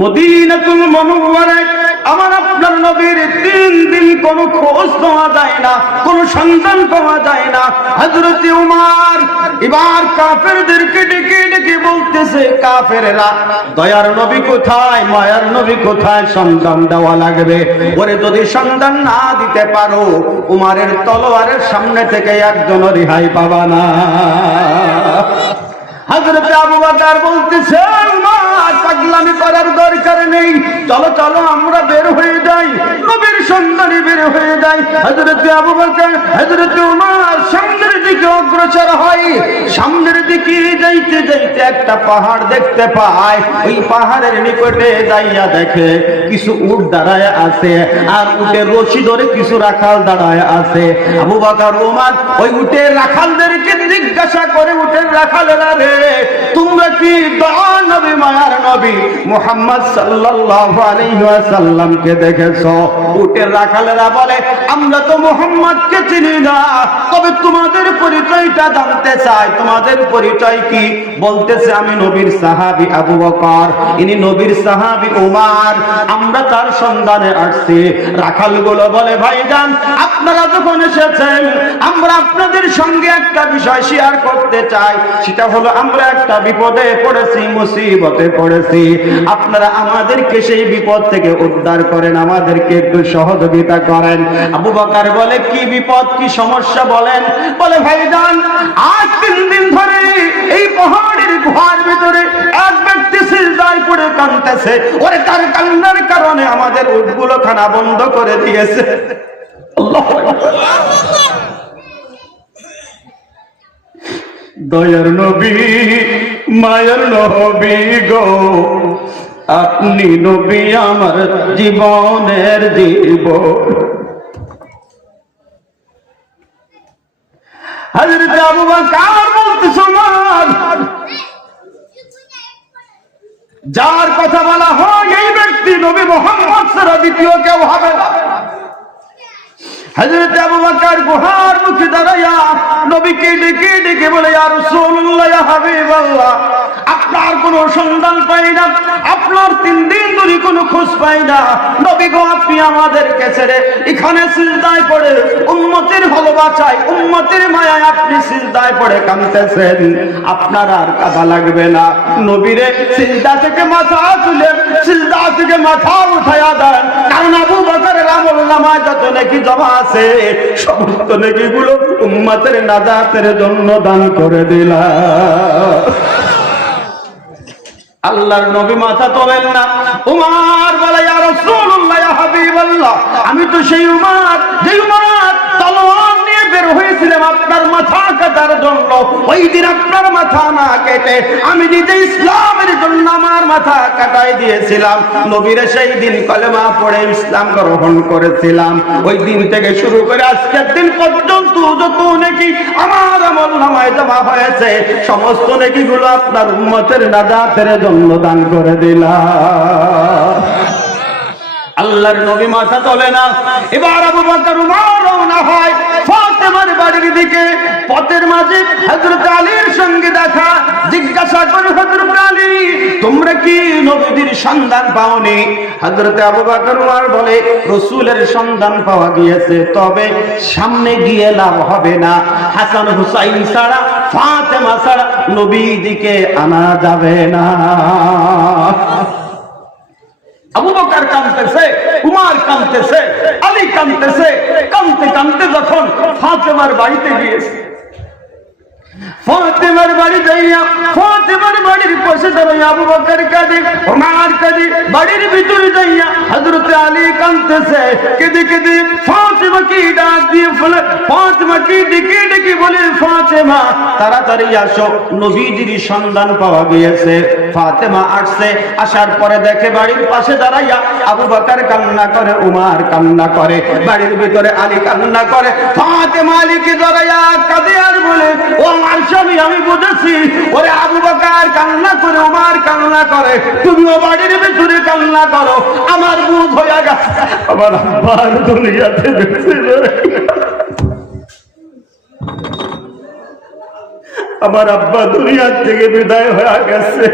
মদিনাতুল মুনাওয়ারায় আমার আপনার নবীর 3 দিন কোনো খোঁজ পাওয়া যায় না, কোনো সন্ধান পাওয়া যায় না। হযরত উমর এবার কাফেরদেরকে ডেকে ডেকে বলতেছে, কাফেররা দয়ার নবী কোথায়, মায়ার নবী কোথায়, সন্ধান দেওয়া লাগবে। ওরে যদি সন্ধান না দিতে পারো উমরের তলোয়ারের সামনে থেকে একজনও রেহাই পাবা না। হযরত আবু বকর বলতেছে, উমর পাগলামি করার দরকার নেই, চলো চলো আমরা বের হয়ে যাই, নবীর সন্ধানে বের হয়ে যাই। হযরত আবু বকর, হযরত উমর সামনের দিকে অগ্রসর হয়। সামনের দিকে যাইতে যাইতে একটা পাহাড় দেখতে পায়। ওই পাহাড়ের নিকটে যাইয়া দেখে কিছু উট দাঁড়ায় আছে, আর উটের রশি ধরে কিছু রাখাল দাঁড়ায় আছে। আবু বকর উমর ওই উটের রাখালদেরকে জিজ্ঞাসা করে, উটের রাখালেরা রে, তোমরা কি দয়ার নবী মায়ার নবী মুহাম্মদ সাল্লাল্লাহু আলাইহি ওয়াসাল্লামকে দেখেছো? উটের রাখালেরা বলে, আমরা তো মুহাম্মদকে চিনি না, তবে তোমাদের পরিচয়টা জানতে চাই, তোমাদের পরিচয় কি? বলতেছে, আমি নবীর সাহাবী আবু বকর, ইনি নবীর সাহাবী উমর, আমরা তার সন্ধানে আসছি। রাখালগুলো বলে, ভাইজান আপনারা যখন এসেছেন আমরা আপনাদের সঙ্গে একটা বিষয় শেয়ার করতে চাই, সেটা হলো আমরা একটা বিপদে পড়েছি, মুসিবতে পড়েছি, আপনারা আমাদেরকে সেই বিপদ থেকে উদ্ধার করেন, আমাদেরকে একটু সহযোগিতা করেন। আবু বকর বলে, কি বিপদ, কি সমস্যা বলেন? বলে, ভাইজান আজ 3 দিন ধরে এই পাহাড়ের গুহার ভিতরে এক ব্যক্তি সিজদায় পড়ে কাঁদতেছে, ওরে তার কান্নার কারণে আমাদের উটগুলো খানা বন্ধ করে দিয়েছে। আল্লাহু আকবার। দয়ার নবী মায়ার নবী গো, আপনি নবী আমার জীবনের জীবন। হযরত আবু বকর বলতেছে, যার কথা বলা হয় এই ব্যক্তি নবী মুহাম্মদ ছাড়া দ্বিতীয় কেউ হবে না। হযরত আবু বকর গুহার মুখে দাঁড়ায়া নবীকে ডেকে ডেকে বলে, ইয়া রাসূলুল্লাহ, ইয়া হাবিবাল্লাহ, আপনার কোনো সন্ধান পাই না, আপনার 3 দিন ধরে কোনো খোঁজ পাই না, নবী গো আপনি আমাদেরকে ছেড়ে এখানে সিজদায় পড়ে উম্মতের ভালোবাসায়, উম্মতের মায়ায় আপনি সিজদায় পড়ে কাঁদতেছেন, আপনার আর কাঁদা লাগবে না। নবীরে সিজদা থেকে মাথা তুলে, সিজদা থেকে মাথা উঠায়া দেন, কারণ আবু বকরের আমলনামায় যত নেকি জমা আছে সমস্ত নেকিগুলো উম্মতের নাজাতের জন্য দান করে দিলাম। আল্লাহর নবী মাথা তোলেন না। উমর বলে, ইয়া রাসূলুল্লাহ, ইয়া হাবিবাল্লাহ, আমি তো সেই উমর যে উমর তলোয়ার নিয়ে বের হয়েছিলাম আপনার মাথা কাটার জন্য। ওই দিন আপনার মাথা না কেটে আমি নিজে ইসলামের জন্য আমার মাথা কাটাই দিয়েছিলাম। নবীরে সেই দিন কলেমা পড়ে ইসলাম গ্রহণ করেছিলাম। ওই দিন থেকে শুরু করে আজকের দিন পর্যন্ত যত নেকি আমার আমলনামায় জমা হয়েছে সমস্ত নেকিগুলো আপনার উম্মতের নাজাতের জন্য দান করে দিলাম। আল্লাহর নবী মাথা তোলে না। এবার আবু বকর উমর রওনা হয়। ফাতেমার বাড়ির দিকে। পথের মাঝে হযরত আলীর সঙ্গে দেখা। জিজ্ঞাসা করে হযরত আলী, তোমরা কি নবীর সন্ধান পাওনি? হযরত আবু বকর ওমর বলে, রাসূলের সন্ধান পাওয়া গিয়েছে, তবে সামনে গিয়ে লাভ হবে না। হাসান হুসাইন ছাড়া, ফাতেমা ছাড়া নবীজিকে আনা যাবে না। আবু বকর কাঁদতেছে, উমর কাঁদতেছে, আলী কাঁদতেছে। কাঁদতে কাঁদতে যখন ফাতেমার বাড়িতে গিয়েছে, ফাতেমার বাড়ি যাইয়া ফাতেমার বাড়ির পাশে দাঁড়াইয়া আবু বকর কাঁদে, ওমর কাঁদে। বাড়ির ভিতরে যাইয়া হযরত আলী কাঁদতেছে। কেঁদে কেঁদে ফাতেমাকে ডাক দিয়ে ফেলে, ফাতেমাকে ডেকে ডেকে বলে, ফাতেমা তাড়াতাড়ি আসো, নবীজির সন্ধান পাওয়া গিয়েছে। ফাতেমা আসছে। আসার পরে দেখে বাড়ির পাশে দাঁড়াইয়া আবু বকর কান্না করে, উমর কান্না করে, বাড়ির ভিতরে আলী কান্না করে। ফাতেমা আলীকে দাঁড়াইয়া কাঁদে আর বলে, ও আমার স্বামী, আমি বুঝেছি ওরে আবু বকর কান্না করে, উমর কান্না করে, তুমিও বাড়ির ভিতরে কান্না করো। আমার বুঝ হয়ে গেছে, আমার আব্বার দুনিয়াতে বেঁচে নেই। আমার আব্বা দুনিয়ার থেকে বিদায় হয়ে গেছে।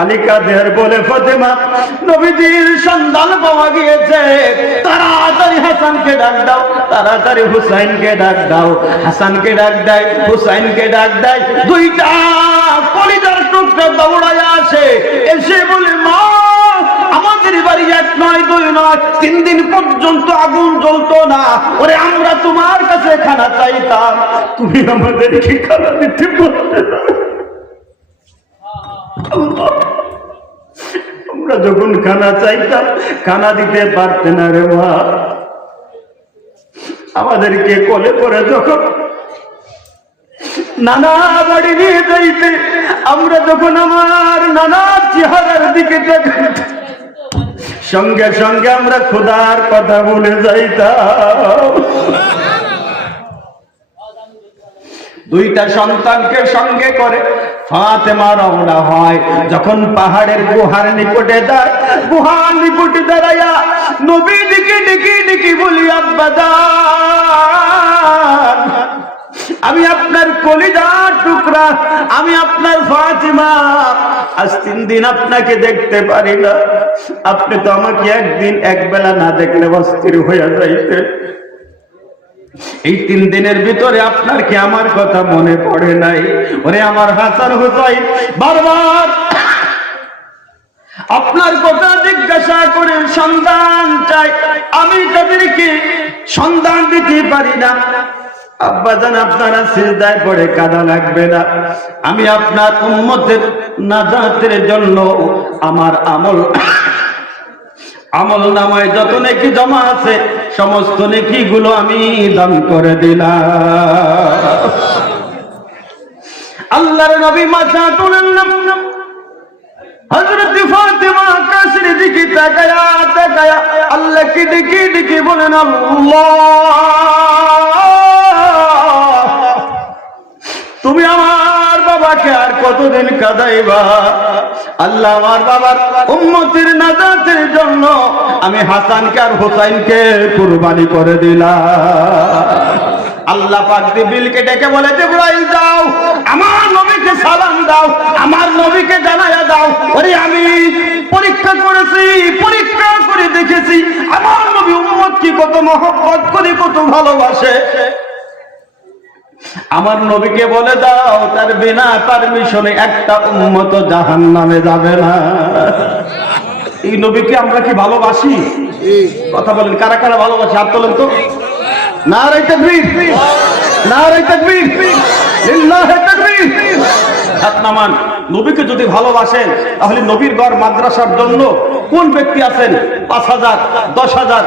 আলী কাদের বলে, ফাতেমা নবীজির সন্ধান পাওয়া গিয়েছে, তাড়াতাড়ি হাসানকে ডাক দাও, তাড়াতাড়ি হুসাইনকে ডাক দাও। হাসানকে ডাক দেয়, হুসাইনকে ডাক দেয়। দুইটা কলিজার টুকরা দৌড়ায় আসে, এসে বলে, মা আমাদের বাড়ি এক নয় দুই নয় 3 দিন পর্যন্ত আগুন জ্বলতো না, ওরে আমরা তোমার কাছে খানা চাইতাম, তুমি আমাদেরকে খানা দিতে পারবে না। আমরা যখন খানা চাইতাম খানা দিতে পারতে না রে মা। আমাদেরকে কোলে করে যখন নানা বাড়ি নিয়ে যাইতে, আমরা যখন আমার নানা চেহারার দিকে তাকাতাম, সঙ্গে সঙ্গে আমরা খোদার কথা বলে যাইতাম। দুইটা সন্তানকে সঙ্গে করে ফাতেমা রওনা হয়। যখন পাহাড়ের গুহার নিকটে যায়, গুহার নিকটে দাঁড়াইয়া নবীজিকে ডেকে ডেকে বলি, আব্বা জান, আমি আপনার কলিজার টুকরা, আমি আপনার ফাতেমা, আজ 3 দিন আপনাকে দেখতে পারি না। আপনি তো আমাকে একদিন একবেলা না দেখলে অস্থির হয়ে যাইতেন। এই 3 দিনের ভিতরে আপনার কি আমার কথা মনে পড়ে নাই? ওরে আমার হাসান হুসাইন বারবার আপনার কথা জিজ্ঞাসা করে সন্ধান চাই, আমি তাদেরকে সন্ধান দিতে পারি না। আব্বা জান, আপনারা সিজদায় পড়ে কাঁদা লাগবে না। আমি আপনার উম্মতের নাজাতের জন্য আমার আমল নামায় যত নেকি জমা আছে সমস্ত নেকি গুলো আমি দান করে দিলাম। আল্লাহর নবী মাথা তুলেন না। হযরত ফাতেমা আকাশের দিকে তাকায়া তাকায়া আল্লাহকে ডেকে ডেকে বলেন, আল্লাহ, তুমি আমার বাবাকে আর কতদিন কাঁদাইবা? আল্লাহ, আমার বাবার উম্মতের নাজাতের জন্য আমি হাসানকে আর হুসাইনকে কুরবানি করে দিলাম। আল্লাহ পাক জিবরিলকে ডেকে বলে, জিবরাইল যাও, আমার নবীকে সালাম দাও, আমার নবীকে জানায়া দাও, ওরে আমি পরীক্ষা করেছি, পরীক্ষা করে দেখেছি আমার নবী উম্মতকে কত মহব্বত করে, কত ভালোবাসে। আমার নবীকে বলে দাও, তার বিনা পারমিশনে একটা উম্মত জাহান্নামে যাবে না। এই নবীকে আমরা কি ভালোবাসি? কথা বলেন, কারা কারা ভালোবাসি? হাত তোলেন তো। নারে তাকবীর, নারে তাকবীর, লিল্লাহি তাকবীর। হাত নামান। নবীকে যদি ভালোবাসেন তাহলে নবীর ঘর মাদ্রাসার জন্য কোন ব্যক্তি আছেন? 5,000, 10,000